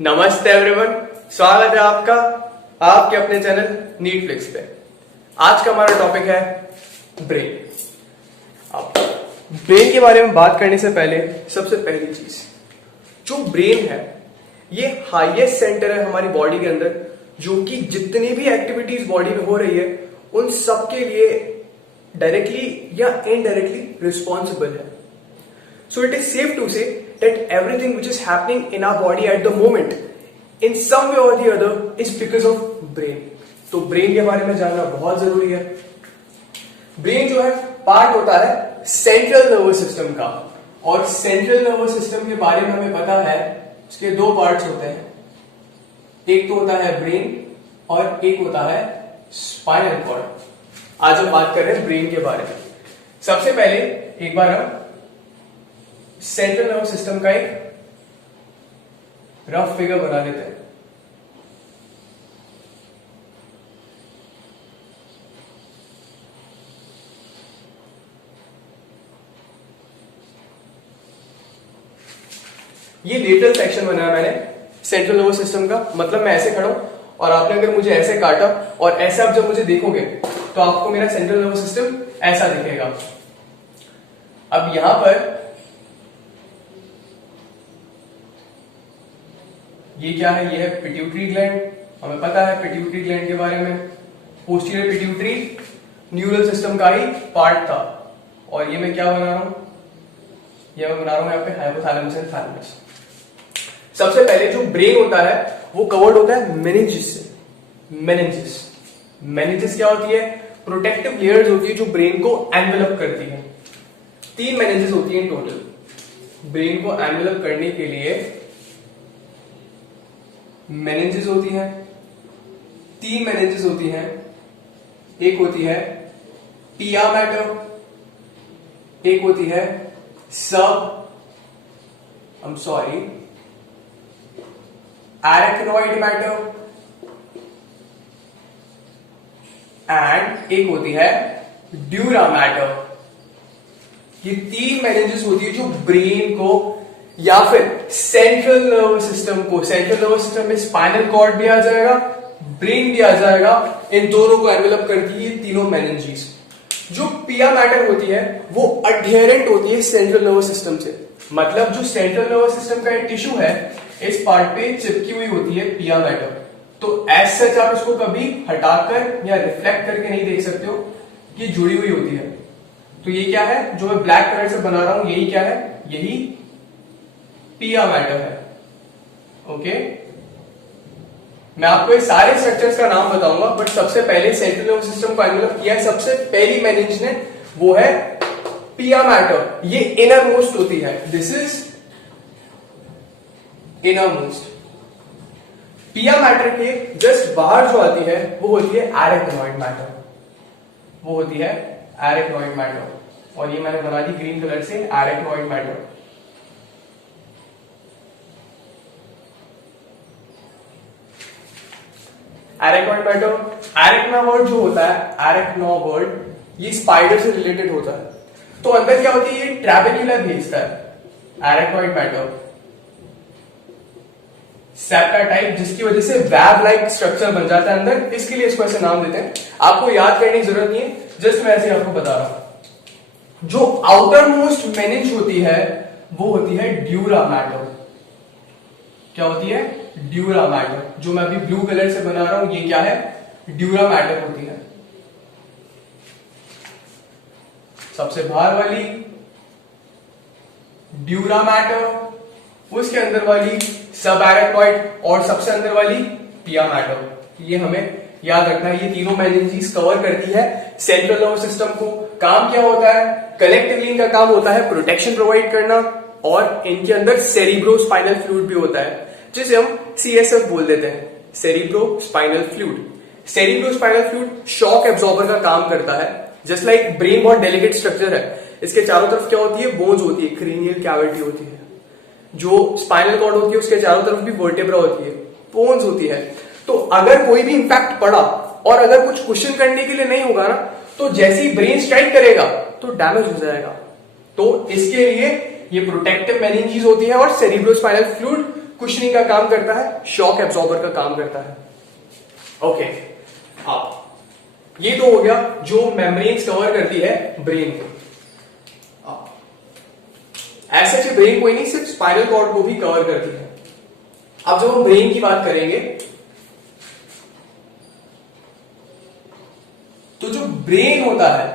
नमस्ते एवरीवन, स्वागत है आपका आपके अपने चैनल नीटफ्लिक्स पे। आज का हमारा टॉपिक है ब्रेन। अब ब्रेन के बारे में बात करने से पहले सबसे पहली चीज, जो ब्रेन है ये हाईएस्ट सेंटर है हमारी बॉडी के अंदर, जो कि जितनी भी एक्टिविटीज बॉडी में हो रही है उन सब के लिए डायरेक्टली या इनडायरेक्टली रिस्पॉन्सिबल है। So it is safe to say that everything which is happening in our body at the moment, in some way or the other, is because of brain. तो ब्रेन के बारे में जानना बहुत जरूरी है। ब्रेन जो है पार्ट होता है सेंट्रल नर्वस सिस्टम का, और सेंट्रल नर्वस सिस्टम के बारे में हमें पता है उसके दो पार्ट्स होते हैं। एक तो होता है ब्रेन और एक होता है स्पाइनल कॉर्ड। आज हम बात कर रहे हैं ब्रेन के बारे में। सबसे पहले एक बार हम सेंट्रल नर्वस सिस्टम का एक रफ फिगर बना लेते हैं। ये लेटरल सेक्शन बनाया मैंने सेंट्रल नर्वस सिस्टम का, मतलब मैं ऐसे खड़ा हूं और आपने अगर मुझे ऐसे काटा और ऐसे आप जब मुझे देखोगे तो आपको मेरा सेंट्रल नर्वस सिस्टम ऐसा दिखेगा। अब यहां पर ये क्या है? ये है पिट्यूटरी ग्लैंड। हमें पता है पिट्यूटरी ग्लैंड के बारे में, पोस्टीरियर पिट्यूटरी न्यूरल सिस्टम का ही पार्ट था। और ये मैं क्या बना रहा हूं? ये मैं बना रहा हूं यहाँ पे हाइपोथैलेमस एंड थैलेमस। सबसे पहले जो ब्रेन होता है वो कवर्ड होता है मेनिंजेस से। मेनिंजेस क्या होती है? प्रोटेक्टिव लेयर्स होती है जो ब्रेन को एनवेलप करती है। 3 मेनिंजेस होती है टोटल ब्रेन को एनवेलप करने के लिए। मेनिंजेस होती है, 3 मेनिंजेस होती हैं। एक होती है पिया मैटर, एक होती है एरेक्नोइड मैटर, एंड एक होती है ड्यूरा मैटर। ये 3 मेनिंजेस होती है जो ब्रेन को या फिर सेंट्रल नर्वस सिस्टम को, सेंट्रल नर्वस सिस्टम में स्पाइनल कॉर्ड भी आ जाएगा, ब्रेन भी आ जाएगा, इन दोनों को एनवेलप करती है तीनों मेनिंजेस। जो पिया मैटर होती है वो अडहेरेंट होती है सेंट्रल नर्वस सिस्टम से, मतलब जो सेंट्रल नर्वस सिस्टम का टिश्यू है इस पार्ट पे चिपकी हुई होती है पिया मैटर। तो एज सच आप इसको कभी हटाकर या रिफ्लेक्ट करके नहीं देख सकते हो कि जुड़ी हुई होती है। तो ये क्या है जो मैं ब्लैक कलर से बना रहा हूं, यही क्या है? यही पिया मैटर है। ओके, मैं आपको ये सारे स्ट्रक्चर्स का नाम बताऊंगा, बट सबसे पहले सेंट्रल नर्वस सिस्टम को एनवेलप किया है सबसे पहली मेनिंज ने, वो है पिया मैटर। ये इनर मोस्ट होती है, दिस इज इनर मोस्ट। पिया मैटर के जस्ट बाहर जो आती है वो होती है एरेक्नोइड मैटर, वो होती है एरेक्नोइड मैटर। और ये मैंने बना दी ग्रीन कलर से arachnoid mater. Arachnoid mater, arachne word जो होता है, एरेक्नो वर्ड, ये स्पाइडर से रिलेटेड होता है। तो अंदर क्या होती है? ये ट्रैबेक्युला भेजता है एरेक्नोइड मैटर, सेप्टा टाइप, जिसकी वजह से वेब लाइक स्ट्रक्चर बन जाता है अंदर, इसके लिए इसको ऐसे नाम देते हैं। आपको याद करने की जरूरत नहीं है, जस्ट मैं ऐसे आपको बता रहा हूं। जो आउटर मोस्ट मेनिंज होती है वो होती है ड्यूरा मैटर। क्या होती है? Dura mater. जो मैं अभी ब्लू कलर से बना रहा हूं ये क्या है? ड्यूरा मैटर होती है। सबसे बाहर वाली ड्यूरा मैटर, उसके अंदर वाली सब एरेक्नोइड, और सबसे अंदर वाली पिया मैटर। ये हमें याद रखना है। ये तीनों मेनिंजेस कवर करती है सेंट्रल नर्वस सिस्टम को। काम क्या होता है? कलेक्टिवली इनका काम होता है प्रोटेक्शन प्रोवाइड करना, और इनके अंदर सेरिब्रो स्पाइनल फ्लूइड भी होता है, जिसे हम CSF बोल देते हैं, cerebro spinal fluid. Cerebro spinal fluid shock absorber का काम करता है। जस्ट लाइक ब्रेन बहुत डेलिकेट स्ट्रक्चर है, इसके चारों तरफ क्या होती है? बोन्स होती है, क्रेनियल कैविटी होती है। जो स्पाइनल कॉर्ड होती है उसके चारों तरफ भी वर्टेब्रा होती है, बोन्स होती है। तो अगर कोई भी इंपैक्ट पड़ा और अगर कुछ क्वेश्चन करने के लिए नहीं होगा ना, तो जैसे ही ब्रेन स्ट्राइक करेगा तो डैमेज हो जाएगा। तो इसके लिए ये प्रोटेक्टिव मेनिंजीज होती है और सेरिब्रोस्पाइनल फ्लूइड कुशनिंग का काम करता है, शॉक एब्जॉर्बर का काम करता है। ओके, अब ये तो हो गया जो मेम्ब्रेन्स कवर करती है ब्रेन को। ऐसा जो ब्रेन कोई नहीं, सिर्फ स्पाइनल कॉर्ड को भी कवर करती है। अब जब हम ब्रेन की बात करेंगे तो जो ब्रेन होता है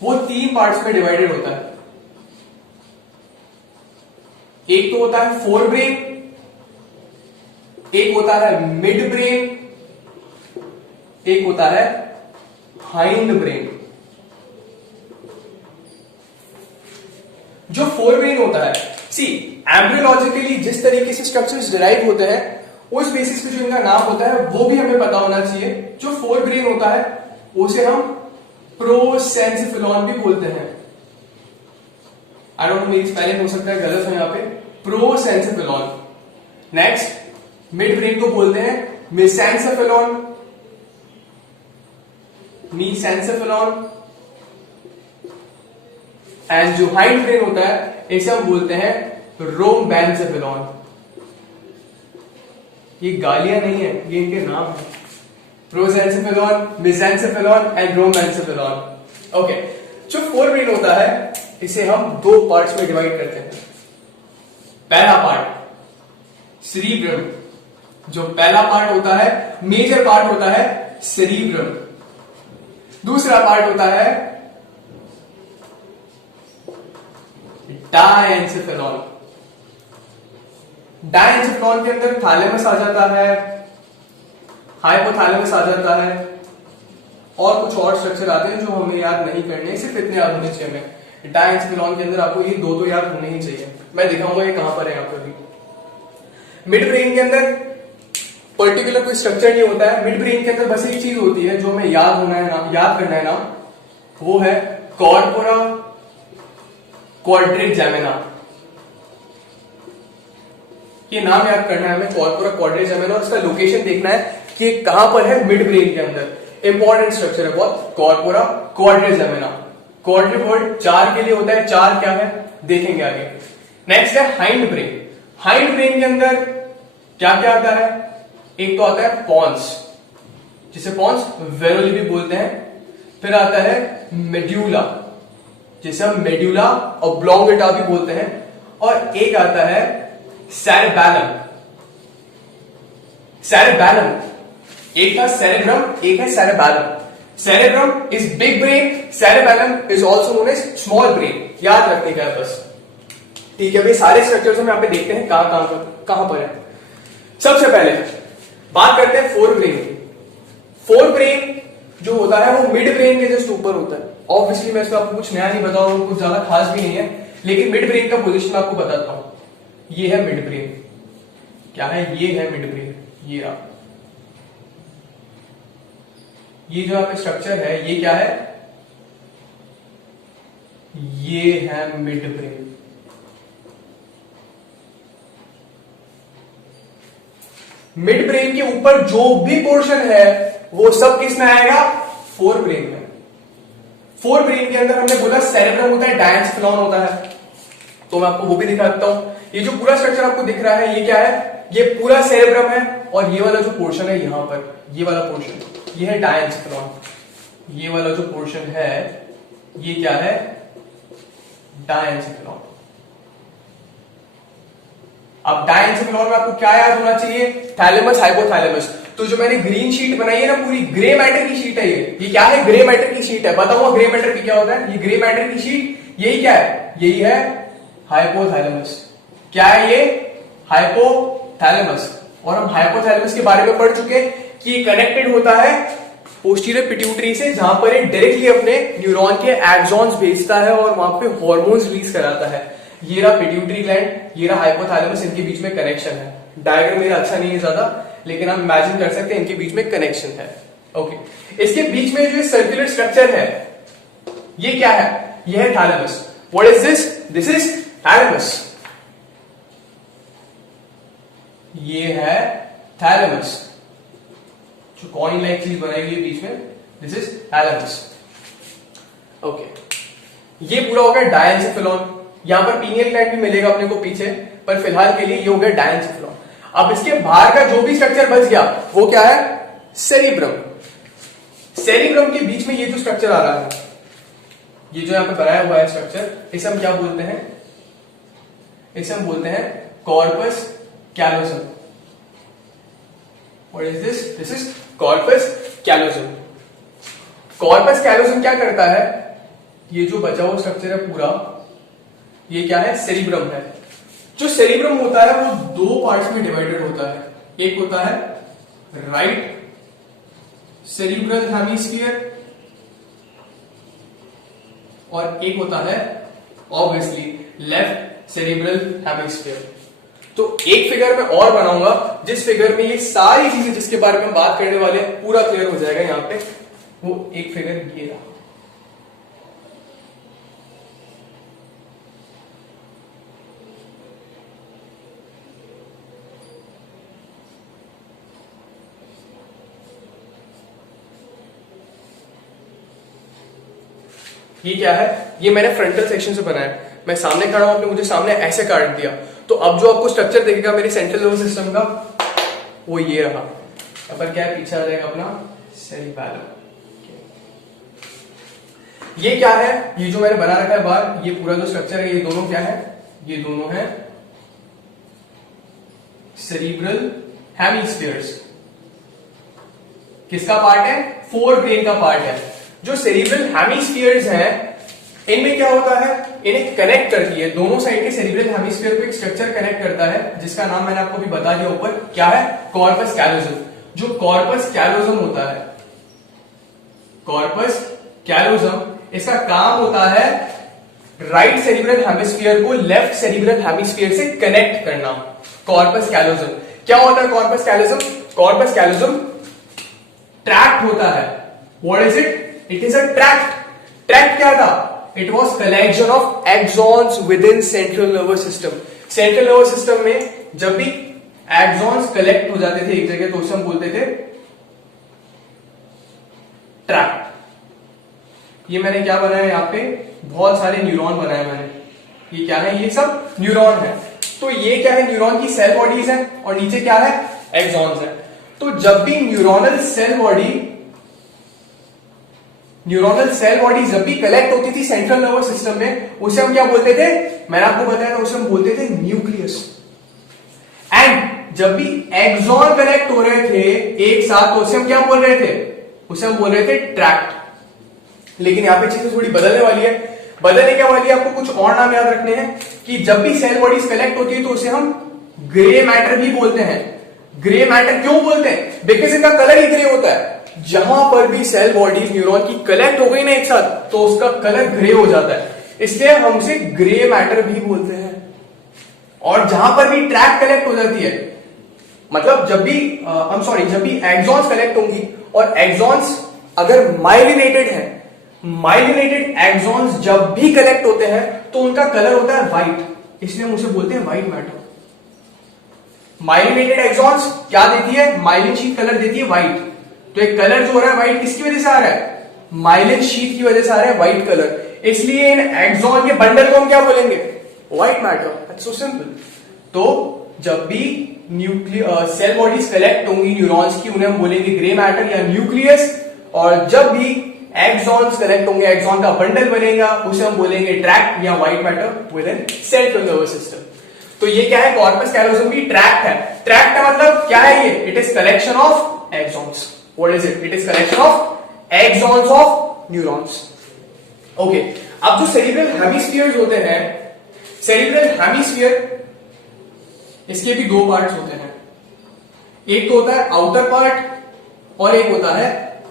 वो 3 पार्ट्स में डिवाइडेड होता है। एक तो होता है फोर ब्रेन, एक होता है मिड ब्रेन, एक होता है हाइंड ब्रेन। जो फोर ब्रेन होता है, सी एम्ब्रियोलॉजिकली जिस तरीके से स्ट्रक्चर्स डिराइव होते हैं उस बेसिस पे जो इनका नाम होता है वो भी हमें पता होना चाहिए। जो फोर ब्रेन होता है उसे हम प्रोसेंसिफिलॉन भी बोलते हैं। आई डोंट नो, मेरी स्पेलिंग हो सकता है गलत हो यहां पे, प्रोसेंसिफिलॉन। नेक्स्ट मिड ब्रेन को बोलते हैं मेसेंसिफिलॉन, मीसेंसिफिलॉन। एंड जो हाइंड ब्रेन होता है इसे हम बोलते हैं रोम्बेंसिफिलॉन। ये गालियां नहीं है, ये इनके नाम है, प्रोसेंसिफिलॉन, मेसेंसिफिलॉन एंड रोम्बेंसिफिलॉन। ओके, जो फोर ब्रेन होता है इसे हम 2 पार्ट्स में डिवाइड करते हैं। पहला पार्ट सेरिब्रम, जो पहला पार्ट होता है, मेजर पार्ट होता है सेरिब्रम। दूसरा पार्ट होता है डायएन्सेफेलॉन। डायएन्सेफेलॉन के अंदर थैलेमस आ जाता है, हाइपोथैलेमस आ जाता है और कुछ और स्ट्रक्चर आते हैं जो हमें याद नहीं करने, सिर्फ इतने याद होने चाहिए हमें। डायएन्सेफेलॉन के अंदर आपको ये 2 याद होने ही चाहिए। मैं दिखाऊंगा ये कहां पर है। यहाँ पर भी मिड ब्रेन के अंदर पर्टिकुलर कोई स्ट्रक्चर नहीं होता है। मिड ब्रेन के अंदर बस एक चीज होती है जो हमें याद होना है, नाम याद करना है, नाम वो है कॉर्पोरा क्वाड्रिजेमिना। ये नाम याद करना है हमें, कॉर्पोरा क्वाड्रिजेमिना। और इसका लोकेशन देखना है कि कहां पर है मिड ब्रेन के अंदर। इंपॉर्टेंट स्ट्रक्चर है बहुत, कॉर्पोरा क्वाड्रिजेमिना। क्वाड्रिवर्ड 4 के लिए होता है, 4 क्या है देखेंगे आगे। नेक्स्ट है हाइंड ब्रेन। हाइंड ब्रेन के अंदर क्या क्या आता है? एक तो आता है पॉन्स, जिसे पॉन्स वेरोली भी बोलते हैं। फिर आता है मेड्यूला, जिसे हम मेड्यूला ऑब्लोंगेटा भी बोलते हैं। और एक आता है सेरेबैलम। सेरेबैलम, एक था सेरेब्रम, एक है cerebellum. Cerebrum is big brain, cerebellum is also known as small brain. याद रखने का है बस, ठीक है भाई। सारे स्ट्रक्चर्स हम यहां पे देखते हैं कहां पर है। सबसे पहले बात करते हैं फोर ब्रेन की। फोर ब्रेन जो होता है वो मिड ब्रेन के जस्ट ऊपर होता है। ऑब्वियसली मैं इसको आपको कुछ नया नहीं बताऊंगा, कुछ ज्यादा खास भी नहीं है, लेकिन मिड ब्रेन का पोजीशन आपको बताता हूं। ये है मिड ब्रेन। क्या है? ये है मिड ब्रेन। ये रहा, ये जो आपका स्ट्रक्चर है ये क्या है? ये है मिड ब्रेन। मिड ब्रेन के ऊपर जो भी पोर्शन है वो सब किस में आएगा? फोर ब्रेन में। फोर ब्रेन के अंदर हमने बोला सेरेब्रम होता है, डायएन्सेफेलॉन होता है, तो मैं आपको वो भी दिखाता हूं। ये जो पूरा स्ट्रक्चर आपको दिख रहा है ये क्या है? ये पूरा सेरेब्रम है। और ये वाला जो पोर्शन है यहां पर, ये वाला पोर्शन, ये है डायएन्सेफेलॉन। ये वाला जो पोर्शन है ये क्या है? डायएन्सेफेलॉन। अब डायएन्सेफेलॉन में आपको क्या याद होना चाहिए? Thalamus, hypothalamus. तो जो मैंने ग्रीन शीट बनाई है ना, पूरी ग्रे मैटर की शीट है ये क्या है? ग्रे मैटर की शीट है। बताऊंगा ग्रे मैटर की क्या होता है। ये ग्रे मैटर की शीट, यही क्या है? यही है हाइपोथैलेमस। क्या है ये? हाइपोथैलेमस। और हम हाइपोथैलेमस के बारे में पढ़ चुके कि ये कनेक्टेड होता है पोस्टीरियर पिट्यूटरी से, जहां पर ये डायरेक्टली अपने न्यूरॉन के एक्सॉन्स भेजता है और वहां पे हार्मोन्स रिलीज कराता है। ये रहा पिट्यूटरी ग्लैंड, ये रहा हाइपोथैलेमस, इनके बीच में कनेक्शन है। डायग्राम मेरा अच्छा नहीं है ज्यादा, लेकिन हम इमेजिन कर सकते हैं इनके बीच में कनेक्शन है। ओके, इसके बीच में जो सर्कुलर स्ट्रक्चर है ये क्या है? ये है thalamus. What is this? This is thalamus. ये है थैलेमस, जो कॉइन लाइक चीज बनाई हुई है बीच में, दिस इज थैलेमस। ओके, ये पूरा हो गया डायंसिफिलॉन। यहां पर पीनियल ग्लैंड भी मिलेगा अपने को पीछे, पर फिलहाल के लिए ये हो गया डायंसिफिलॉन। अब इसके बाहर का जो भी स्ट्रक्चर बच गया वो क्या है, सेरिब्रम। सेरिब्रम के बीच में ये जो स्ट्रक्चर आ रहा है, ये जो यहां पे बनाया हुआ है स्ट्रक्चर, इसे हम क्या बोलते हैं, इसे हम बोलते हैं corpus callosum. What is this, this is corpus callosum. Corpus callosum क्या करता है, ये जो बचा हुआ स्ट्रक्चर है पूरा, ये क्या है, सेरिब्रम है। जो सेरिब्रम होता है वो दो पार्ट्स में डिवाइडेड होता है। एक होता है राइट सेरिब्रल हेमिस्फीयर और एक होता है ऑब्वियसली लेफ्ट सेरिब्रल हेमिस्फीयर। तो एक फिगर में और बनाऊंगा जिस फिगर में ये सारी चीजें जिसके बारे में हम बात करने वाले हैं पूरा क्लियर हो जाएगा। यहां पे वो एक फिगर ये रहा। ये क्या है, ये मैंने फ्रंटल सेक्शन से बनाया। मैं सामने खड़ा हूं, आपने मुझे सामने ऐसे काट दिया, तो अब जो आपको स्ट्रक्चर दिखेगा मेरे सेंट्रल नर्वस सिस्टम का वो ये रहा। अब क्या है, पीछे आ जाएगा अपना सेरिबैलम। ये क्या है, ये जो मैंने बना रखा है बाहर, ये पूरा जो स्ट्रक्चर है, ये दोनों क्या है, ये दोनों है सेरिब्रल हेमिस्फीयर्स। किसका पार्ट है, फोर ब्रेन का पार्ट है। जो सेरिब्रल हेमिस्फीयर्स हैं, इनमें क्या होता है, इन्हें कनेक्ट करती है, दोनों साइड के सेरिब्रल हेमिस्फीयर को एक स्ट्रक्चर कनेक्ट करता है जिसका नाम मैंने आपको भी बता दिया ऊपर, क्या है, कॉर्पस कैलोसम। जो कॉर्पस कैलोसम होता है, कॉर्पस कैलोसम, इसका काम होता है राइट सेरिब्रल हेमिस्फीयर को लेफ्ट सेरिब्रल हेमिस्फीयर से कनेक्ट करना। कॉर्पस कैलोसम क्या होता है, corpus callosum, corpus callosum tract होता है। What is it, it is a tract. Tract क्या था, it was collection of axons within central nervous system. Central nervous system में जब भी एक्सॉन्स कलेक्ट हो जाते थे एक जगह तो उसे हम बोलते थे ट्रैक्ट। ये मैंने क्या बनाया, यहां पे बहुत सारे न्यूरॉन बनाए मैंने। ये क्या है, ये सब न्यूरॉन है। तो ये क्या है, न्यूरॉन की सेल बॉडीज है और नीचे क्या है, एक्सॉन्स है। तो जब भी न्यूरोनल सेल बॉडी जब भी कलेक्ट होती थी सेंट्रल नर्वस सिस्टम में, उसे हम क्या बोलते थे, मैंने आपको बताया था, उसे हम बोलते थे न्यूक्लियस। एंड जब भी एक्सॉन कलेक्ट हो रहे थे एक साथ, तो उसे हम क्या बोल रहे थे, उसे हम बोल रहे थे ट्रैक्ट। लेकिन यहां पे चीजें थोड़ी बदलने वाली है। बदलने क्या वाली है, आपको कुछ और नाम याद रखने हैं कि जब भी सेल बॉडीज कलेक्ट होती है तो उसे हम ग्रे मैटर भी बोलते हैं। ग्रे मैटर क्यों बोलते हैं, बिकॉज इनका कलर ही ग्रे होता है। जहां पर भी सेल बॉडीज न्यूरॉन की कलेक्ट हो गई ना एक साथ, तो उसका कलर ग्रे हो जाता है, इसलिए हम उसे ग्रे मैटर भी बोलते हैं। और जहां पर भी ट्रैक कलेक्ट हो जाती है, मतलब जब भी जब भी एक्सॉन्स कलेक्ट होंगी और एक्सॉन्स अगर माइलिनेटेड है, माइलिनेटेड एक्सॉन्स जब भी कलेक्ट होते हैं तो उनका कलर होता है व्हाइट, इसलिए हम उसे बोलते हैं व्हाइट मैटर। माइलिनेटेड एक्सॉन्स क्या देती है, माइलिन शीट कलर देती है व्हाइट। तो एक कलर जो हो रहा है व्हाइट किसकी वजह से आ रहा है, माइलिन शीट की वजह से आ रहा है व्हाइट कलर। इसलिए इन एक्सॉन के बंडल को हम क्या बोलेंगे, white matter. That's so simple. तो जब भी सेल बॉडीज कलेक्ट होंगी न्यूरॉन्स की, उन्हें हम बोलेंगे ग्रे मैटर या न्यूक्लियस। और जब भी एक्सॉन्स कलेक्ट होंगे, एक्सॉन का बंडल बनेगा, उसे हम बोलेंगे ट्रैक्ट या white matter within central nervous system. तो ये क्या है, कॉर्पस कैलोसम भी ट्रैक्ट है। ट्रैक्ट का मतलब क्या है, ये it is collection of axons. What is it, it is collection of axons of neurons. Okay, अब जो सेरिब्रल हेमिस्फीयर्स होते हैं, सेरिब्रल हेमिस्फीयर, इसके भी दो पार्ट्स होते हैं। एक तो होता है आउटर पार्ट और एक होता है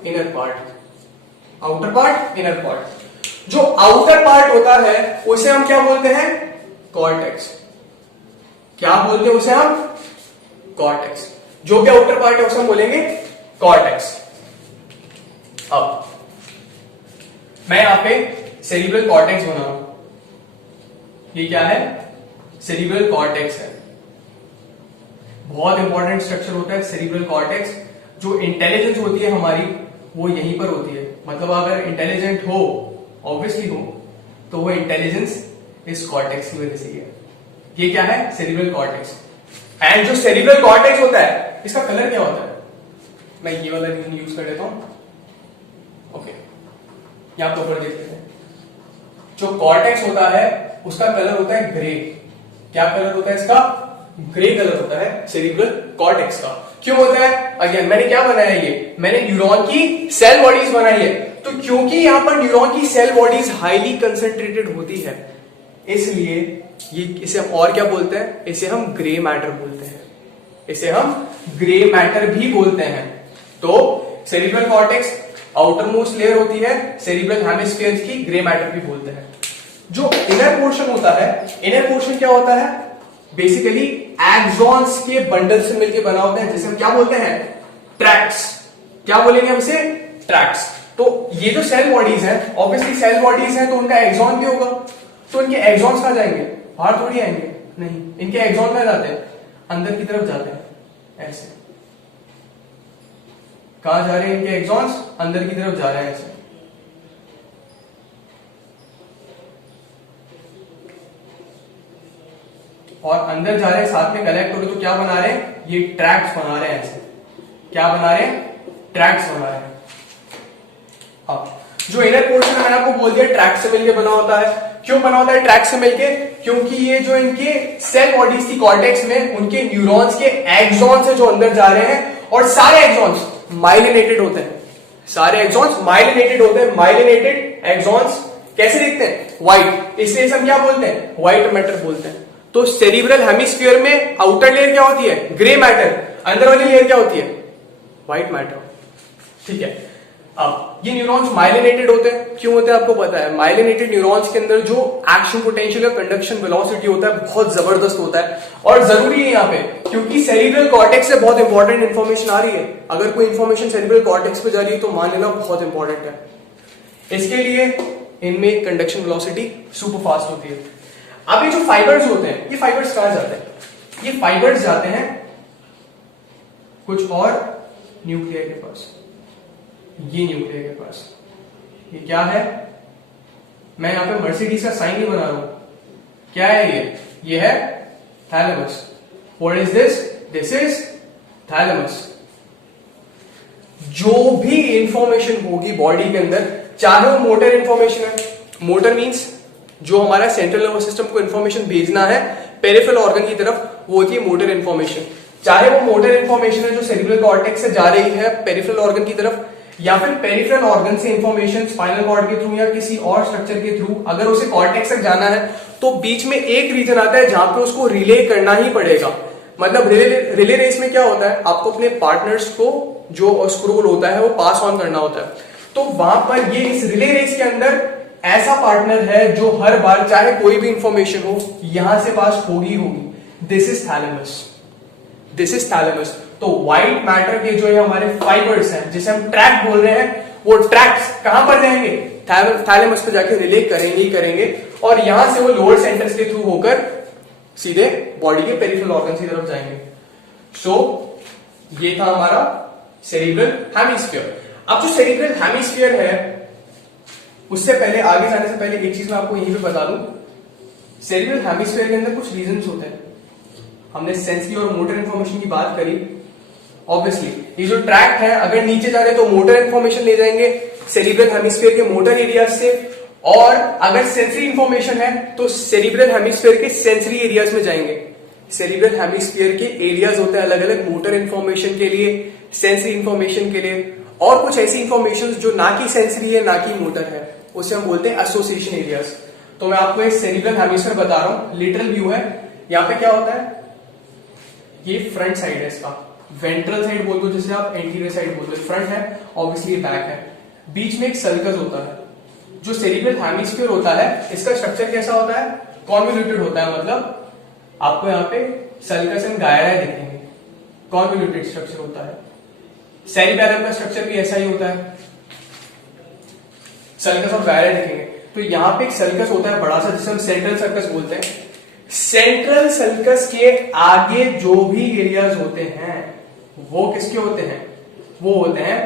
inner part. Outer part, inner part. जो आउटर पार्ट होता है उसे हम क्या बोलते हैं, कॉर्टेक्स। क्या बोलते हैं उसे हम, कॉर्टेक्स। जो भी आउटर पार्ट है उसे हम बोलेंगे कॉर्टेक्स। अब मैं यहां पे सेरिब्रल कॉर्टेक्स बना रहा हूं। ये क्या है, सेरिब्रल कॉर्टेक्स है। बहुत इंपॉर्टेंट स्ट्रक्चर होता है सेरिब्रल कॉर्टेक्स। जो इंटेलिजेंस होती है हमारी वो यहीं पर होती है। मतलब अगर इंटेलिजेंट हो, ऑब्वियसली हो, तो वो इंटेलिजेंस इस कॉर्टेक्स की वजह से ही है। ये क्या है? Cerebral cortex. एंड जो सेरिब्रल कॉर्टेक्स होता है, इसका कलर क्या होता है? मैं ये वाला रीजन यूज कर लेता हूं। ओके, यहां पर ऊपर देख लेते हैं। जो कॉर्टेक्स होता है उसका कलर होता है ग्रे। क्या कलर होता है इसका? ग्रे कलर होता है सेरिब्रल कॉर्टेक्स का। क्यों होता है? अगेन मैंने क्या बनाया? ये मैंने न्यूरॉन की सेल बॉडीज बनाई है। तो क्योंकि यहां पर न्यूरॉन की सेल बॉडीज हाईली कंसेंट्रेटेड होती है, इसलिए ये इसे हम और क्या बोलते हैं? इसे हम ग्रे मैटर बोलते हैं। इसे हम ग्रे मैटर भी बोलते हैं। तो cerebral cortex outer most layer होती है, सेरिब्रल हेमिस्फीयर की ग्रे मैटर भी बोलते हैं। जो इनर पोर्शन होता है, इनर पोर्शन क्या होता है? बेसिकली एक्सॉन्स के बंडल से मिलकर बना होता है, जिसे हम क्या बोलते हैं? ट्रैक्ट्स। क्या बोलेंगे हम इसे? ट्रैक्ट्स। तो ये जो सेल बॉडीज है, ऑब्वियसली सेल बॉडीज है तो उनका एक्सॉन भी होगा। तो इनके एक्सॉन्स कहां जाएंगे? बाहर थोड़ी आएंगे, नहीं। इनके एक्सॉन कहां जाते हैं? अंदर की तरफ जाते हैं, ऐसे। कहां जा रहे हैं इनके एक्सॉन्स? अंदर की तरफ जा रहे हैं, ऐसे। और अंदर जा रहे हैं, साथ में कनेक्ट हो रहे, तो क्या बना रहे हैं? ये ट्रैक्ट्स बना रहे हैं, ऐसे। क्या बना रहे हैं? ट्रैक्ट्स बना रहे हैं। अब जो इनर पोर्शन है, मैंने आपको बोल दिया ट्रैक्ट से मिलकर बना होता है। क्यों बना होता है ट्रैक्ट से मिलके? क्योंकि ये जो इनके सेल बॉडीज थी कॉर्टेक्स में, उनके न्यूरॉन्स के एक्सॉन्स है जो अंदर जा रहे हैं, और सारे एक्सॉन्स माइलिनेटेड होते हैं। सारे एक्सॉन्स माइलिनेटेड होते हैं। माइलिनेटेड एक्सॉन्स कैसे दिखते हैं? व्हाइट। इसलिए हम क्या बोलते हैं? व्हाइट मैटर बोलते हैं। तो सेरिब्रल हेमिस्फीयर में आउटर लेयर क्या होती है? Grey matter. अंदर वाली लेयर क्या होती है? White matter. ठीक है। अब ये न्यूरॉन्स माइलिनेटेड होते हैं। क्यों होते हैं आपको पता है? माइलिनेटेड न्यूरॉन्स के अंदर जो एक्शन पोटेंशियल या कंडक्शन वेलोसिटी होता है बहुत जबरदस्त होता है, और जरूरी है यहाँ पे, क्योंकि सेरिब्रल कॉर्टेक्स से बहुत इंपॉर्टेंट इंफॉर्मेशन आ रही है। अगर कोई इंफॉर्मेशन सेरिब्रल कॉर्टेक्स पे जा रही है तो मान लेना बहुत इंपॉर्टेंट है। इसके लिए इनमें कंडक्शन वेलोसिटी सुपर फास्ट होती है। अब ये जो फाइबर्स होते हैं, ये फाइबर्स कहां जाते हैं? ये फाइबर्स जाते हैं कुछ और न्यूक्लियर के पास। ये न्यूक्लियर के पास। ये क्या है? मैं यहां पे मर्सिडीज का साइन नहीं बना रहा हूं। क्या है ये? ये है thalamus. What is this? This is thalamus. जो भी इंफॉर्मेशन होगी बॉडी के अंदर, चाहे वो मोटर इंफॉर्मेशन है, मोटर मींस जो हमारा सेंट्रल नर्वस सिस्टम को इंफॉर्मेशन भेजना है पेरिफेरल ऑर्गन की तरफ, वो होती है मोटर इंफॉर्मेशन। चाहे वो मोटर इंफॉर्मेशन है जो सेरिब्रल कॉर्टेक्स से जा रही है पेरिफेरल ऑर्गन की तरफ, या फिर पेरिफेरल ऑर्गन से इंफॉर्मेशन स्पाइनल कॉर्ड के थ्रू या किसी और स्ट्रक्चर के थ्रू अगर उसे कॉर्टेक्स तक जाना है, तो बीच में एक रीजन आता है जहां पे उसको रिले करना ही पड़ेगा। मतलब रिले रेस में क्या होता है? आपको अपने पार्टनर्स को जो स्क्रोल होता है वो पास ऑन करना होता है। तो वहां पर ये इस रिले रेस के अंदर ऐसा पार्टनर है जो हर बार चाहे कोई भी इंफॉर्मेशन हो यहां से पास होगी होगी। This is thalamus. This is thalamus. तो व्हाइट मैटर के जो ये हमारे फाइबर्स हैं, जिसे हम ट्रैक बोल रहे हैं, वो ट्रैक्स कहां पर जाएंगे? थैलेमस पे जाके रिले करेंगे ही करेंगे, और यहां से वो लोअर सेंटर्स के थ्रू होकर सीधे बॉडी के पेरिफेरल ऑर्गन की तरफ जाएंगे। सो ये था हमारा सेरिब्रल हेमिस्फीयर। अब जो सेरिब्रल हेमिस्फीयर है, उससे पहले आगे जाने से पहले एक चीज मैं आपको यहीं पे बता दूं। सेरिब्रल हेमिस्फीयर के अंदर कुछ रीजन्स होते हैं। हमने सेंसरी और मोटर इंफॉर्मेशन की बात करी। ऑब्वियसली ये जो ट्रैक्ट है, अगर नीचे जा रहे तो मोटर इंफॉर्मेशन ले जाएंगे सेरिब्रल हेमिस्फीयर के मोटर एरियाज से, और अगर सेंसरी इंफॉर्मेशन है तो सेरिब्रल हेमिस्फीयर के सेंसरी एरियाज में जाएंगे। सेरिब्रल हेमिस्फीयर के एरियाज होते हैं अलग अलग, मोटर इंफॉर्मेशन के लिए, सेंसरी इंफॉर्मेशन के लिए, और कुछ ऐसी इंफॉर्मेशन जो ना की सेंसरी है ना की मोटर है, उसे हम बोलते हैं एसोसिएशन एरियाज। तो मैं आपको एक सेरिब्रल हेमिस्फीयर बता रहा हूं, लिटरल व्यू है। यहां पे क्या होता है? ये फ्रंट साइड है इसका, वेंट्रल साइड बोल दो जिसे आप, एंटीरियर साइड बोल दो। फ्रंट है, ऑब्वियसली बैक है। बीच में एक सर्कस होता है। जो सेरिब्रल हेमिस्फीयर होता है, इसका स्ट्रक्चर कैसा होता है? कॉन्वोल्यूटेड होता है। मतलब आपको यहाँ पे सर्कस एंड गायरा दिखेंगे, कॉन्वोल्यूटेड स्ट्रक्चर होता है। सेरिबैलम का स्ट्रक्चर भी ऐसा ही होता है, सर्कस और गायरा दिखेंगे। तो यहाँ पे एक सर्कस होता है बड़ा सा, जिसे हम सेंट्रल सर्कस बोलते हैं। सेंट्रल सर्कस के आगे जो भी एरियाज होते हैं वो किसके होते हैं? वो होते हैं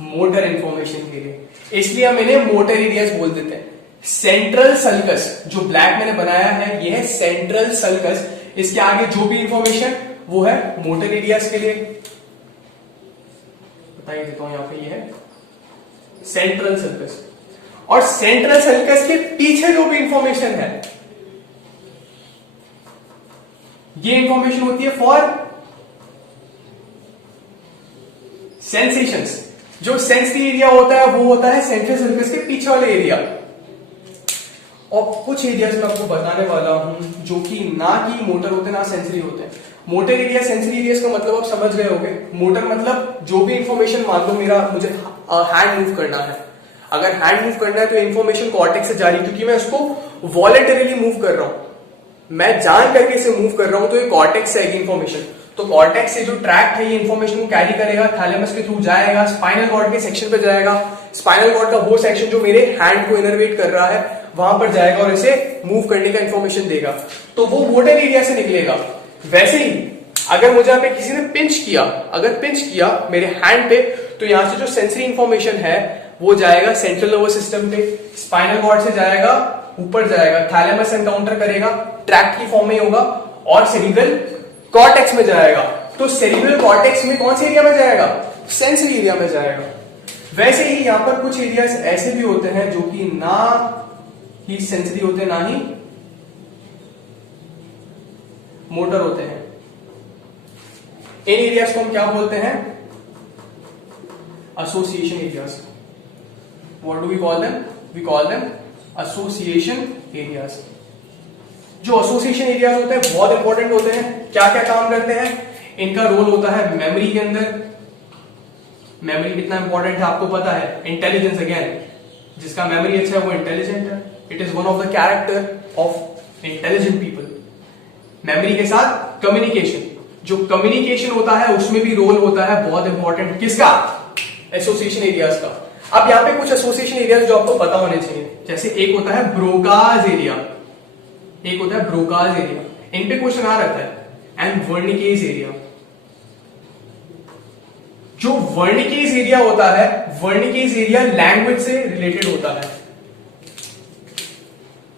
मोटर इंफॉर्मेशन के लिए, इसलिए हम इन्हें मोटर एरियाज बोल देते हैं। सेंट्रल सल्कस, जो ब्लैक मैंने बनाया है ये है सेंट्रल सल्कस। इसके आगे जो भी इंफॉर्मेशन वो है मोटर एरियाज के लिए, बताइए देता हूं, यहां पे ये है सेंट्रल सल्कस। और सेंट्रल सल्कस के पीछे जो भी इंफॉर्मेशन है ये इंफॉर्मेशन होती है फॉर सेंसेशंस। जो सेंसरी एरिया होता है वो होता है सेंट्रल सर्कस के पीछे वाले एरिया। और कुछ एरियाज में आपको बताने वाला हूं जो कि ना की मोटर होते हैं ना सेंसरी होते हैं। मोटर एरिया सेंसरी एरियाज का मतलब आप समझ गए होंगे। मोटर मतलब जो भी इंफॉर्मेशन, मान लो मुझे हैंड मूव करना है, अगर हैंड मूव करना है तो इंफॉर्मेशन कॉर्टेक्स से जा रही है, क्योंकि मैं उसको वॉलेंटरीली मूव कर रहा हूं, मैं जान करके इसे मूव कर रहा हूं, तो ये कॉर्टेक्स से आएगी इंफॉर्मेशन। तो कॉर्टेक्स से जो ट्रैक्ट है ये इंफॉर्मेशन को कैरी करेगा, थैलेमस के थ्रू जाएगा, स्पाइनल कॉर्ड के सेक्शन पे जाएगा, स्पाइनल कॉर्ड का वो सेक्शन जो मेरे हैंड को इनर्वेट कर रहा है वहां पर जाएगा और इसे मूव करने का इंफॉर्मेशन देगा। तो वो मोटर एरिया से निकलेगा। वैसे ही अगर मुझे यहाँ पे किसी ने पिंच किया, अगर पिंच किया मेरे हैंड पे, तो यहां से जो सेंसरी इंफॉर्मेशन है वो जाएगा सेंट्रल नर्वस सिस्टम पे, स्पाइनल कॉर्ड से जाएगा ऊपर जाएगा, थैलेमस एनकाउंटर करेगा, ट्रैक्ट की फॉर्म में होगा और सेरिब्रल कॉर्टेक्स में जाएगा। तो सेरिब्रल कॉर्टेक्स में कौन से एरिया में जाएगा? सेंसरी एरिया में जाएगा। वैसे ही यहां पर कुछ एरियाज ऐसे भी होते हैं जो कि ना ही सेंसरी होते ना ही मोटर होते हैं। इन एरियाज को हम क्या बोलते हैं? Association areas. What do we call them? We call them association areas. जो एसोसिएशन एरियाज होते हैं बहुत इंपॉर्टेंट होते हैं। क्या क्या काम करते हैं? इनका रोल होता है मेमोरी के अंदर। मेमोरी कितना इंपॉर्टेंट है आपको पता है। इंटेलिजेंस, अगेन जिसका मेमोरी अच्छा है वो इंटेलिजेंट है। It is one of the character of intelligent people. Memory के साथ कम्युनिकेशन, जो कम्युनिकेशन होता है उसमें भी रोल होता है बहुत इंपॉर्टेंट। किसका? एसोसिएशन एरियाज का। अब यहां पे कुछ एसोसिएशन एरियाज जो आपको पता होने चाहिए, जैसे एक होता है ब्रोकाज एरिया, एक होता है ब्रोकाज एरिया, इन पे क्वेश्चन आ रखा है, एंड वर्निकेज एरिया। जो वर्निकेज एरिया होता है, वर्निकेज एरिया लैंग्वेज से रिलेटेड होता है।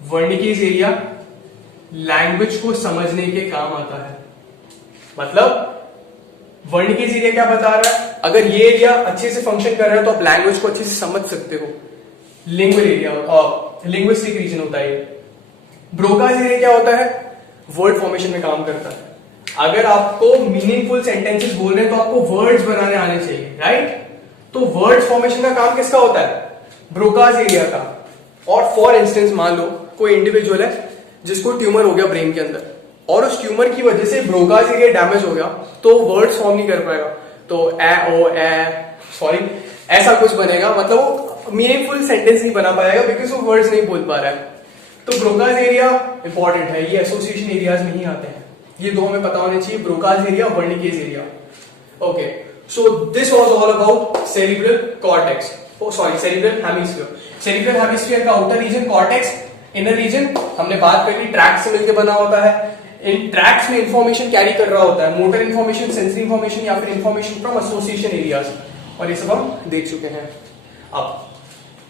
वर्निकेज एरिया लैंग्वेज को समझने के काम आता है। मतलब वर्निकेज एरिया क्या बता रहा है? अगर ये एरिया अच्छे से फंक्शन कर रहा है तो आप लैंग्वेज को अच्छे से समझ सकते हो। लिंग्वल एरिया और लिंग्विस्टिक रीजन होता है ये। ब्रोकाज एरिया क्या होता है? वर्ड फॉर्मेशन में काम करता है। अगर आपको मीनिंगफुल सेंटेंसेस बोल रहे हैं तो आपको वर्ड्स बनाने आने चाहिए, राइट? तो वर्ड्स फॉर्मेशन का काम किसका होता है? ब्रोकाज एरिया का। और फॉर इंस्टेंस मान लो कोई इंडिविजुअल है जिसको ट्यूमर हो गया ब्रेन के अंदर, और उस ट्यूमर की वजह से ब्रोकाज एरिया डैमेज हो गया, तो वर्ड्स फॉर्म नहीं कर पाएगा। तो ऐसा कुछ बनेगा, मतलब वो मीनिंगफुल सेंटेंस नहीं बना पाएगा बिकॉज वो वर्ड्स नहीं बोल पा रहा है। तो ब्रोकाज एरिया इंपॉर्टेंट है, ये एसोसिएशन एरियाज में ही आते हैं। ये दो हमें पता होने चाहिए, Broca's area, Wernicke's area. Okay, so this was all about cerebral cortex, cerebral hemisphere. Cerebral hemisphere का outer region cortex, inner region हमने बात कर ली, ट्रैक्ट से मिलकर बना होता है। इन ट्रैक्ट्स में इंफॉर्मेशन कैरी कर रहा होता है, मोटर इंफॉर्मेशन, सेंसरी इंफॉर्मेशन या फिर इंफॉर्मेशन फ्रॉम एसोसिएशन एरियाज, और ये सब हम देख चुके हैं। अब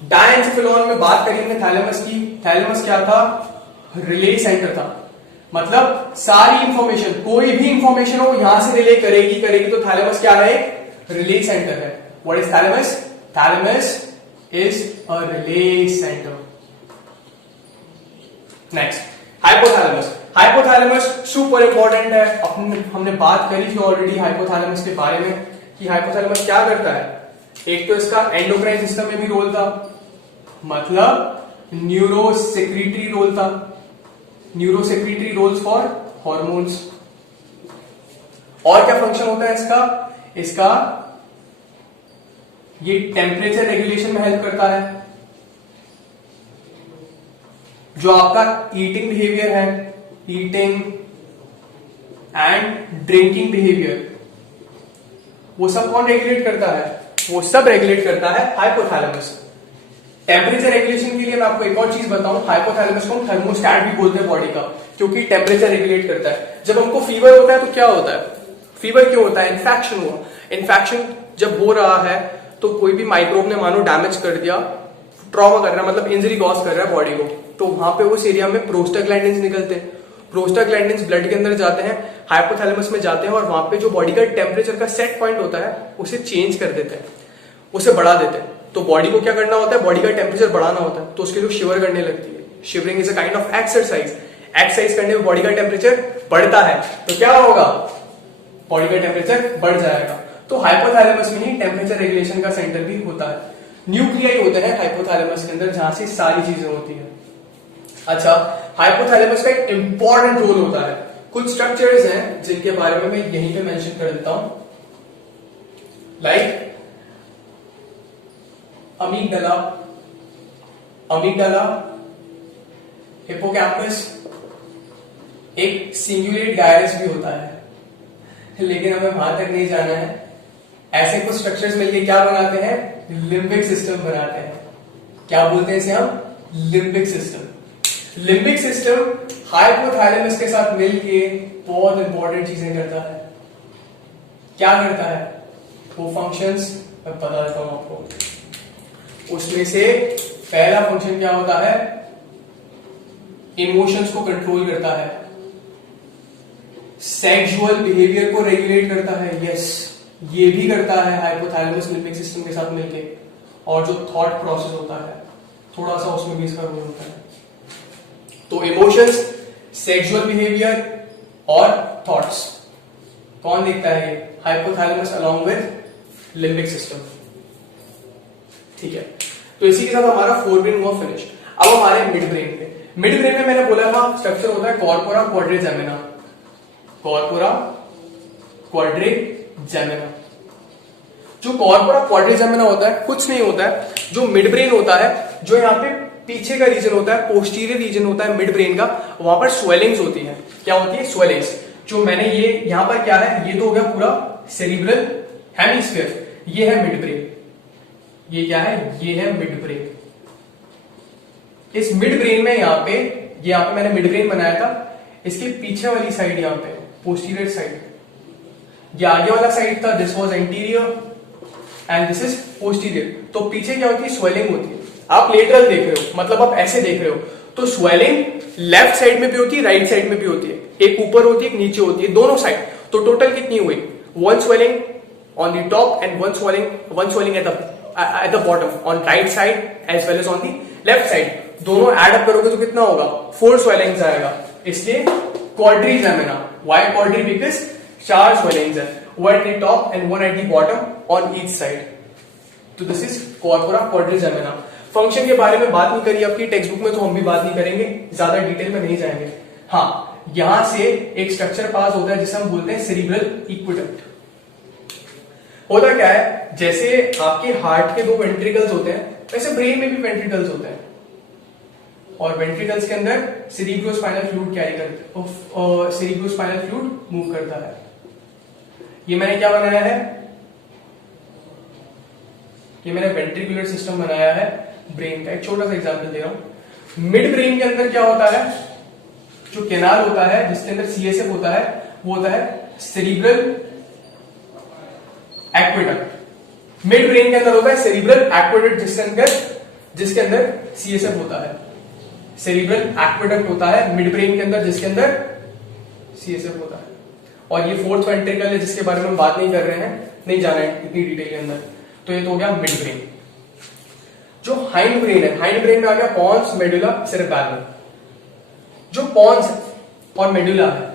डायएन्सेफेलॉन में बात करेंगे थैलेमस की। थैलेमस क्या था? रिले सेंटर था। मतलब सारी इंफॉर्मेशन, कोई भी इंफॉर्मेशन हो यहां से रिले करेगी, तो थैलेमस क्या है? रिले सेंटर है। What is thalamus? Thalamus is a relay centre. Next, hypothalamus. Hypothalamus super important है। हमने बात करी थी ऑलरेडी हाइपोथैलेमस के बारे में कि हाइपोथैलेमस क्या करता है। एक तो इसका एंडोक्राइन सिस्टम में भी रोल था, मतलब न्यूरोसेक्रेटरी रोल था, न्यूरोसेक्रेटरी रोल्स फॉर हॉर्मोन्स। और क्या फंक्शन होता है इसका? ये टेम्परेचर रेगुलेशन में हेल्प करता है। जो आपका ईटिंग बिहेवियर है, ईटिंग एंड ड्रिंकिंग बिहेवियर, वो सब कौन रेगुलेट करता है? वो सब रेगुलेट करता है हाइपोथैलेमस। टेम्परेचर रेगुलेशन के लिए मैं आपको एक और चीज बताऊं, हाइपोथैलेमस को हम थर्मोस्टैट भी बोलते हैं बॉडी का, क्योंकि टेम्परेचर रेगुलेट करता है। जब हमको फीवर होता है तो क्या होता है? फीवर क्यों होता है? इन्फेक्शन हुआ। इन्फेक्शन जब हो रहा है तो कोई भी माइक्रोब ने मानो डैमेज कर दिया ट्रॉमा कर रहा है, मतलब इंजरी कॉज कर रहा है बॉडी को, तो वहां पे उस एरिया में प्रोस्टाग्लैंडिन्स निकलते हैं। प्रोस्टाग्लैंडिन्स ब्लड के अंदर जाते हैं, हाइपोथैलेमस में जाते हैं और वहां पे जो बॉडी का टेम्परेचर का सेट पॉइंट होता है उसे चेंज कर देते हैं, उसे बढ़ा देते हैं। तो बॉडी को क्या करना होता है, बॉडी का टेम्परेचर बढ़ाना होता है, तो उसके लिए शिवर करने लगती है। Shivering is a kind of exercise. Exercise करने में बॉडी का टेम्परेचर बढ़ता है, तो क्या होगा, बॉडी का टेम्परेचर बढ़ जाएगा। तो हाइपोथैलेमस में ही टेम्परेचर रेगुलेशन का सेंटर भी होता है। न्यूक्लियाई होते हैं हाइपोथैलेमस के अंदर, जहां से सारी चीजें होती है। अच्छा, हाइपोथैलेमस का एक इंपॉर्टेंट रोल होता है। कुछ स्ट्रक्चर्स हैं जिनके बारे में मैं यहीं पे मेंशन कर देता हूं, लाइक अमीगडाला, अमीगडाला, हिप्पोकैम्पस, एक सिंगुलेट गायरस भी होता है, लेकिन हमें वहां तक नहीं जाना है। ऐसे कुछ स्ट्रक्चर्स मिलके क्या बनाते हैं, लिम्बिक सिस्टम बनाते हैं। क्या बोलते हैं इसे हम, limbic system. Limbic system hypothalamus के साथ मिलके बहुत इंपॉर्टेंट चीजें करता है। क्या करता है, वो फंक्शंस मैं बता देता हूं आपको। उसमें से पहला फंक्शन क्या होता है, इमोशंस को कंट्रोल करता है, सेक्सुअल बिहेवियर को रेगुलेट करता है, यस ये भी करता है हाइपोथैलेमस लिम्बिक सिस्टम के साथ मिलके। और जो थॉट प्रोसेस होता है थोड़ा सा उसमें भी इसका रोल होता है। तो इमोशंस, सेक्सुअल बिहेवियर और थॉट्स कौन देखता है, ये hypothalamus along with limbic system. ठीक है, तो इसी के साथ हमारा फोरब्रेन हुआ फिनिश। अब हमारे मिड ब्रेन पे, मिड ब्रेन में मैंने बोला था स्ट्रक्चर होता है कॉर्पोरा क्वाड्रिजेमिना, कॉर्पोरा क्वाड्रिजेमिना। जो कॉर्पोरा क्वाड्रिजेमिना होता है कुछ नहीं होता है, जो मिड ब्रेन होता है, जो यहाँ पे पीछे का रीजन होता है, पोस्टीरियर रीजन होता है मिड ब्रेन का, वहां पर स्वेलिंग्स होती है। क्या होती है, स्वेलिंग्स। जो मैंने ये यहां पर क्या है, ये तो हो गया पूरा सेरिब्रल हेमिस्फीयर, ये है मिड ब्रेन। ये क्या है, ये है मिड ब्रेन। इस मिड ब्रेन में यहाँ पे मैंने मिड ब्रेन बनाया था, इसके पीछे वाली साइड यहाँ पे पोस्टीरियर साइड, ये आगे वाला साइड था, this was anterior and this is posterior. तो पीछे क्या होती है, स्वेलिंग होती है। आप लेटरल देख रहे हो, मतलब आप ऐसे देख रहे हो, तो स्वेलिंग लेफ्ट साइड में भी होती है, राइट साइड में भी होती है। एक ऊपर होती है, एक नीचे होती है, दोनों साइड। तो टोटल कितनी हुई, one swelling on the top and one swelling at the bottom on right side as well as on the left side. दोनों एड अप करोगे तो कितना होगा, 4 स्वेलिंग्स आएगा। इसलिए quadrigemina. Why quadri, because 4 swellings है, one at the top and one at the bottom on each side. तो this is corpora quadrigemina. Function के बारे में बात नहीं करी आपकी टेक्स्ट बुक में, तो हम भी बात नहीं करेंगे, ज्यादा डिटेल में नहीं जाएंगे। हाँ, यहां से एक स्ट्रक्चर पास होता है जिसे हम बोलते हैं सेरिब्रल इक्विडक्ट। होता क्या है, जैसे आपके हार्ट के 2 वेंट्रिकल्स होते हैं, वैसे ब्रेन में भी वेंट्रिकल्स होते हैं, और वेंट्रिकल्स के अंदर सेरिब्रोस्पाइनल फ्लूइड कैरी करते, सेरिब्रोस्पाइनल फ्लूइड मूव करता है। ये मैंने क्या बनाया है, ये मैंने वेंट्रिकुलर सिस्टम बनाया है ब्रेन का। एक छोटा सा एग्जांपल दे रहा हूं। मिड ब्रेन के अंदर क्या होता है, जो कैनाल होता है जिसके अंदर सीएसएफ होता है, वो होता है सेरिब्रल एक्वेडक्ट। मिड ब्रेन के अंदर होता है सेरिब्रल एक्वेडक्ट, जिसके अंदर सीएसएफ होता है। सेरिब्रल एक्वेडक्ट होता है मिड ब्रेन के अंदर, जिसके अंदर सीएसएफ होता है। और ये 4th वेंट्रिकल है जिसके बारे में हम बात नहीं कर रहे हैं, नहीं जाना है इतनी डिटेल के अंदर। तो ये तो हो गया मिड ब्रेन। जो हाइंड ब्रेन है, हाइंड ब्रेन में आ गया पॉन्स, मेडुला, सेरेबैलम। जो पॉन्स और मेडुला है,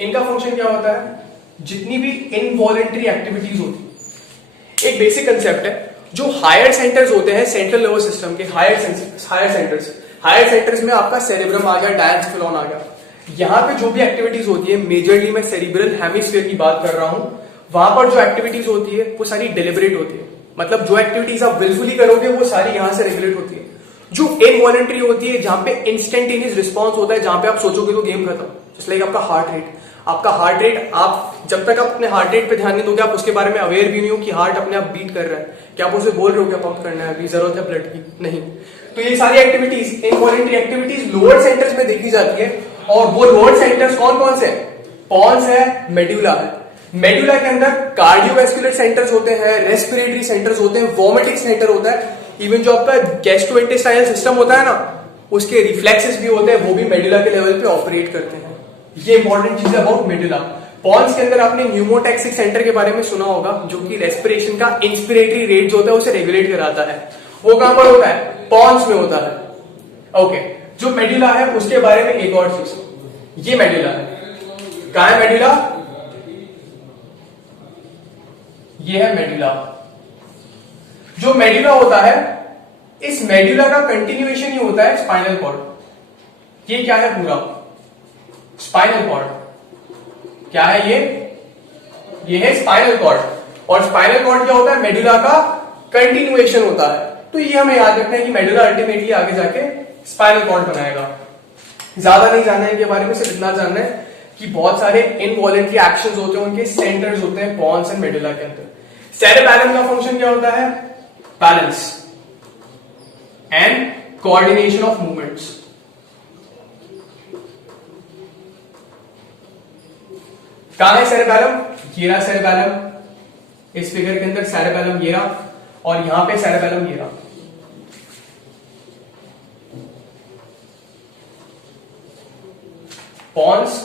इनका फंक्शन क्या होता है, जितनी भी इनवॉलेंट्री एक्टिविटीज होती है, एक बेसिक कंसेप्ट है। जो हायर सेंटर्स होते हैं सेंट्रल नर्वस सिस्टम के, हायर सेंटर्स में आपका सेरेब्रम आ गया, डायंसफिलॉन आ गया। यहां पे जो भी एक्टिविटीज होती है, मेजरली मैं सेरिब्रल हेमिस्फीयर की बात कर रहा हूं, वहां पर जो एक्टिविटीज होती है वो सारी डेलिबरेट होती है। मतलब जो एक्टिविटीज आप विलफुली करोगे वो सारी यहां से रेगुलेट होती है। जो इनवॉलेंट्री होती है, जहां पे इंस्टेंटेनियस रिस्पॉन्स होता है, जहां पे आप सोचोगे तो गेम खत्म। जस्ट लाइक आपका हार्ट रेट, आप जब तक आप अपने हार्ट रेट पे ध्यान नहीं दोगे, आप उसके बारे में अवेयर भी नहीं हो कि हार्ट अपने आप बीट कर रहा है, क्या आप उसे बोल रहे हो क्या पंप करना है, अभी जरूरत है ब्लड की, नहीं। तो ये सारी activities, involuntary activities lower centres में देखी जाती है। और वो लोअर सेंटर्स कौन कौन से, पॉन्स है, मेडुला है। मेडुला के अंदर कार्डियोवैस्कुलर सेंटर्स होते हैं, रेस्पिरेटरी सेंटर्स होते हैं, वॉमिटिंग सेंटर होता है, इवन जो आपका गैस्ट्रोइंटेस्टाइनल सिस्टम होता है ना, उसके रिफ्लेक्सेस भी होते हैं, वो भी मेडुला के लेवल पे ऑपरेट करते हैं। ये इंपॉर्टेंट चीज है अबाउट मेडुला। पॉन्स के अंदर आपने न्यूमोटैक्सिक सेंटर के बारे में सुना होगा, जो कि रेस्पिरेशन का इंस्पिरेटरी रेट जो होता है उसे रेगुलेट कराता है। वो कहां पर होता है? पॉन्स में होता है। ओके, जो मेडुला है उसके बारे में एक और चीज, ये मेडुला है। कहां है मेडुला? ये है मेडुला। जो मेडुला होता है, इस मेडुला का कंटिन्यूएशन ही होता है स्पाइनल कॉर्ड। ये क्या है? पूरा स्पाइनल कॉर्ड। क्या है ये है स्पाइनल कॉर्ड। और स्पाइनल कॉर्ड क्या होता है? मेडुला का कंटिन्यूएशन होता है। तो ये हमें याद रखना है कि मेडुला अल्टीमेटली आगे जाके स्पाइनल कॉर्ड बनाएगा। ज्यादा नहीं जानना है इनके बारे में, सिर्फ इतना जानना है कि बहुत सारे इनवॉलेंटरी एक्शंस होते हैं, उनके सेंटर्स होते हैं पॉन्स एंड मेडुला के अंदर। सेरेबैलम का फंक्शन क्या होता है? Balance and coordination of movements. कहां है सेरेबैलम? ये रहा सेरेबैलम। इस फिगर के अंदर सेरेबैलम ये रहा, और यहां पे सेरेबैलम ये रहा। पॉन्स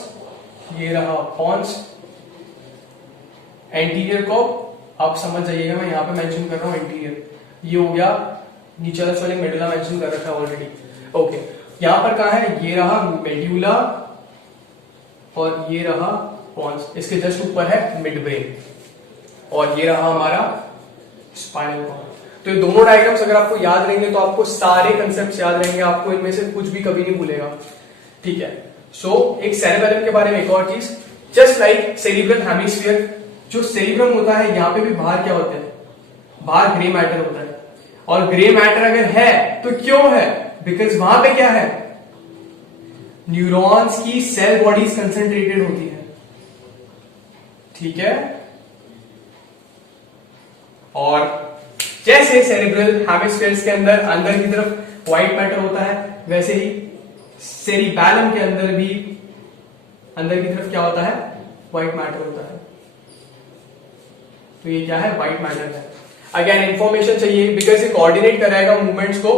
ये रहा, पॉन्स। एंटीरियर को आप समझ जाइएगा, मैं यहां पे मेंशन कर रहा हूं एंटीरियर। ये हो गया नीचे वाला स्पेलिंग मेडुला मेंशन कर रखा है ऑलरेडी। ओके, यहां पर कहां है? ये रहा मेडुला और ये रहा पॉन्स। इसके जस्ट ऊपर है मिड ब्रेन, और ये रहा हमारा स्पाइनल कॉर्ड। तो ये दोनों डायग्राम्स अगर आपको याद रहेंगे तो आपको सारे कंसेप्ट याद रहेंगे, आपको इनमें से कुछ भी कभी नहीं भूलेगा। ठीक है। सो एक सेरेबेलम के बारे में एक और चीज, जस्ट लाइक सेरिब्रल हेमिस्फीयर, जो सेरिब्रम होता है यहां पे भी बाहर क्या होता है? बाहर ग्रे मैटर होता है। और ग्रे मैटर अगर है तो क्यों है? बिकॉज वहां पे क्या है? न्यूरॉन्स की सेल बॉडीज कंसेंट्रेटेड होती है। ठीक है। और जैसे सेरिब्रल हेमिस्फीयर्स के अंदर की तरफ व्हाइट मैटर होता है, वैसे ही सेरिबैलम के अंदर भी अंदर की तरफ क्या होता है? व्हाइट मैटर होता है। तो ये क्या है? व्हाइट मैटर है। अगेन इंफॉर्मेशन चाहिए, बिकॉज ये कोऑर्डिनेट कराएगा मूवमेंट्स को,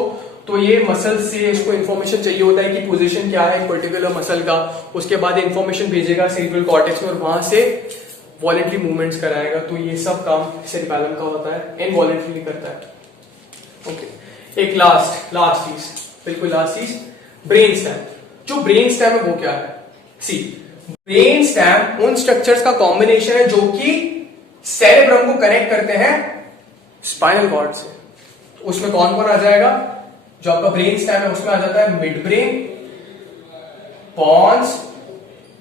तो ये मसल से इसको इंफॉर्मेशन चाहिए होता है कि पोजीशन क्या है पर्टिकुलर मसल का। उसके बाद इंफॉर्मेशन भेजेगा सेरिब्रल कॉर्टेक्स में, और वहां से वॉलेंटरी मूवमेंट्स कराएगा। तो ये सब काम सेरिबैलम का होता है, इनवॉलेंटरी करता है। ओके, एक लास्ट चीज, बिल्कुल लास्ट चीज, ब्रेन स्टेम। जो ब्रेन स्टेम है वो क्या है? सी, ब्रेन स्टेम उन स्ट्रक्चर्स का कॉम्बिनेशन है जो कि सेरेब्रम को कनेक्ट करते हैं स्पाइनल कॉर्ड से। उसमें कौन कौन आ जाएगा? जो आपका ब्रेन स्टेम है उसमें आ जाता है midbrain, pons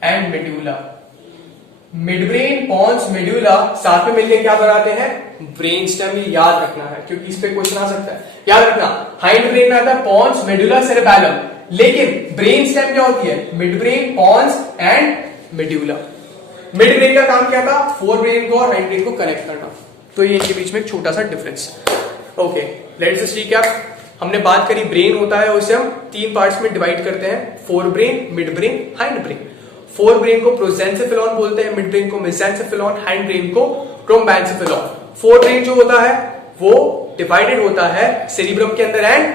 and medulla. Midbrain, pons, medulla साथ में मिलकर क्या बनाते हैं? Brain stem. ये याद रखना है क्योंकि इस पे क्वेश्चन आ सकता है। याद रखना, हाइंड ब्रेन में आता है पॉन्स, मेडुला, सेरेबैलम, लेकिन ब्रेन स्टेम क्या होती है? Midbrain, pons and medulla. Midbrain का काम क्या था? फोर ब्रेन को और हाइंड ब्रेन को कनेक्ट करना। तो ये इनके बीच में एक छोटा सा difference. Okay, let's just recap. हमने बात करी ब्रेन होता है, उसे हम तीन पार्ट्स में डिवाइड करते हैं, fore brain, mid brain, hind brain. Fore brain को प्रोजेंसेफेलॉन बोलते हैं, मिड ब्रेन को मेसेंसेफेलॉन, हाइंड ब्रेन को ट्रोम्बेंसेफेलॉन। फोर ब्रेन जो होता है वो डिवाइडेड होता है सेरिब्रम के अंदर एंड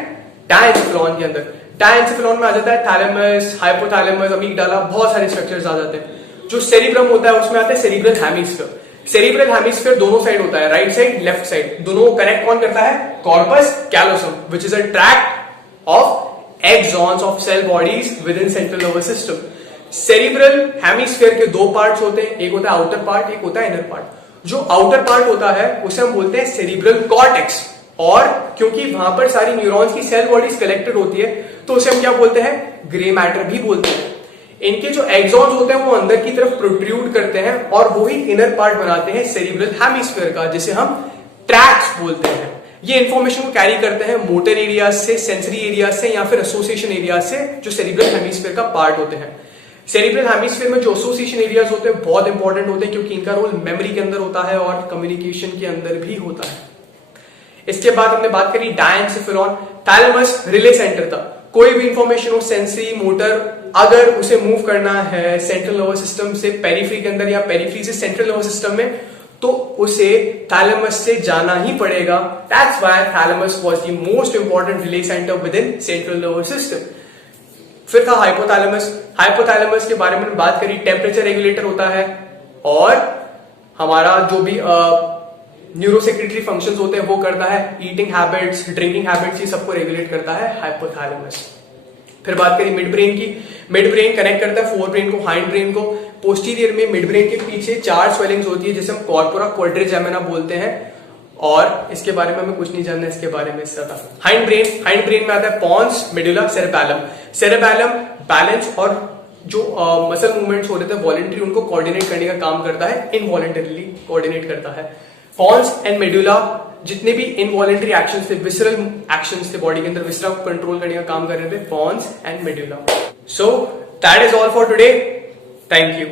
डायंसेफेलॉन के अंदर। डायंसेफेलॉन में आ जाता है थैलेमस, हाइपोथैलेमस, अमीगडाला, बहुत सारे स्ट्रक्चर्स आ जाते हैं। जो सेरिब्रम होता है उसमें आता है सेरिब्रल हेमिस्फीयर। सेरिब्रल हेमिस्फीयर दोनों साइड होता है, राइट साइड, लेफ्ट साइड, दोनों को कनेक्ट कौन करता है? Corpus callosum, which is a tract of axons of cell bodies within central nervous system. Cerebral hemisphere के दो पार्ट्स होते हैं, एक होता है आउटर पार्ट, एक होता है इनर पार्ट। जो आउटर पार्ट होता है उसे हम बोलते हैं सेरिब्रल कॉर्टेक्स, और क्योंकि वहां पर सारी न्यूरॉन्स की सेल बॉडीज कलेक्टेड होती है तो उसे हम क्या बोलते हैं? ग्रे मैटर भी बोलते हैं। इनके जो एक्सॉन्स होते हैं वो अंदर की तरफ प्रोट्रूड करते हैं और वो ही इनर पार्ट बनाते हैं सेरिब्रल हेमिस्फीयर का, जिसे हम ट्रैक्ट्स बोलते हैं। ये इंफॉर्मेशन को कैरी करते हैं मोटर एरिया से, सेंसरी एरिया से, या फिर एसोसिएशन एरिया से, जो सेरिब्रल हेमिस्फीयर का पार्ट होते हैं। सेरिब्रल हेमिस्फीयर में जो एसोसिएशन एरियाज होते हैं बहुत इंपॉर्टेंट होते हैं, क्योंकि इनका रोल मेमोरी के अंदर होता है और कम्युनिकेशन के अंदर भी होता है। इसके बाद हमने बात करी डायंसेफेलॉन। थैलेमस रिले सेंटर था। कोई भी इंफॉर्मेशन हो, सेंसरी, मोटर, अगर उसे मूव करना है सेंट्रल नर्वस सिस्टम से पेरिफेरी के अंदर या पेरिफेरी से सेंट्रल नर्वस सिस्टम में, तो उसे थैलेमस से जाना ही पड़ेगा। That's why thalamus was the most important relay centre with in central nervous system. फिर था हाइपोथैलेमस। हाइपोथैलेमस के बारे में बात करी, टेम्परेचर रेगुलेटर होता है और हमारा जो भी न्यूरोसेक्रेटरी फंक्शंस होते हैं वो करता है। ईटिंग हैबिट्स, ड्रिंकिंग हैबिट्स, ये सबको रेगुलेट करता है हाइपोथैलेमस। फिर बात करी मिड ब्रेन की। मिड ब्रेन कनेक्ट करता है फोर ब्रेन को हाइंड ब्रेन को। पोस्टीरियर में मिड ब्रेन के पीछे 4 स्वेलिंग्स होती है जिसे हम कॉर्पोरा क्वाड्रिजेमिना बोलते हैं, और इसके बारे में हमें कुछ नहीं जानना, इसके बारे में ज्यादा। हाइंड ब्रेन में आता है पॉन्स, मेडुला, सेरेबैलम। सेरेबैलम बैलेंस और जो मसल मूवमेंट्स होते थे वॉलेंट्री, उनको कोऑर्डिनेट करने का काम करता है, इनवॉलेंटरीली कोऑर्डिनेट करता है। पॉन्स एंड मेडुला जितने भी इनवॉलेंट्री एक्शंस थे, विसरल एक्शंस थे बॉडी के अंदर, विसरा को कंट्रोल करने का काम कर रहे थे pons and medulla. So that is all for today. Thank you.